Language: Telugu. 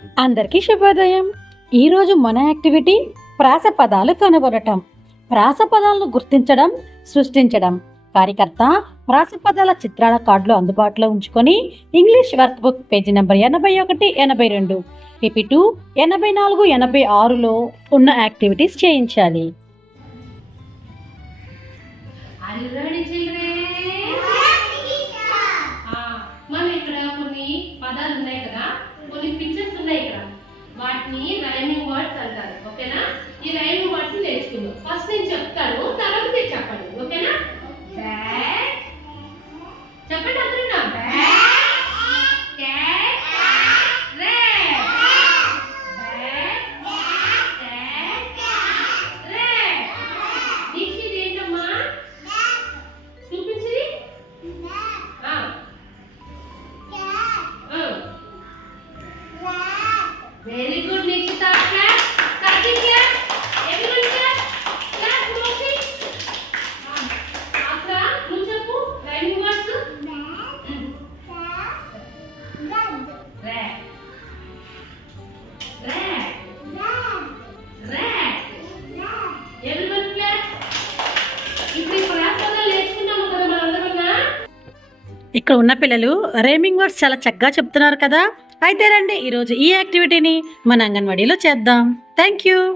అందరికీ శుభోదయం. ఈరోజు మన యాక్టివిటీ ప్రాస పదాలు కనుగొనటం. ప్రాస పదాలను గుర్తించడం సృష్టించడం. కార్యకర్త ప్రాస పదాల చిత్రాల కార్డులు అందుబాటులో ఉంచుకొని English work book page number ఎనభై ఒకటి ఎనభై రెండు పిపిటు ఎనభై నాలుగు ఎనభై ఆరులో ఉన్న యాక్టివిటీస్ చేయించాలి. మనం ఇక్కడ కొన్ని పదాలు ఉన్నాయి కదా. కొన్ని పిక్చర్స్ వాటిని రైమింగ్ వర్డ్స్ అంటారు ఓకేనా ఈ very good Nikhita class Karthik class everyone class class Roshi అక్కడ నువ్వు చెప్పు rhyming words rat rat rat everyone class ఇప్పుడు ఈ ఇక్కడ ఉన్న పిల్లలు రేమింగ్ వర్డ్స్ చాలా చక్కగా చెప్తున్నారు కదా. అయితే రండి ఈరోజు ఈ యాక్టివిటీని మన అంగన్వాడీలో చేద్దాం. Thank you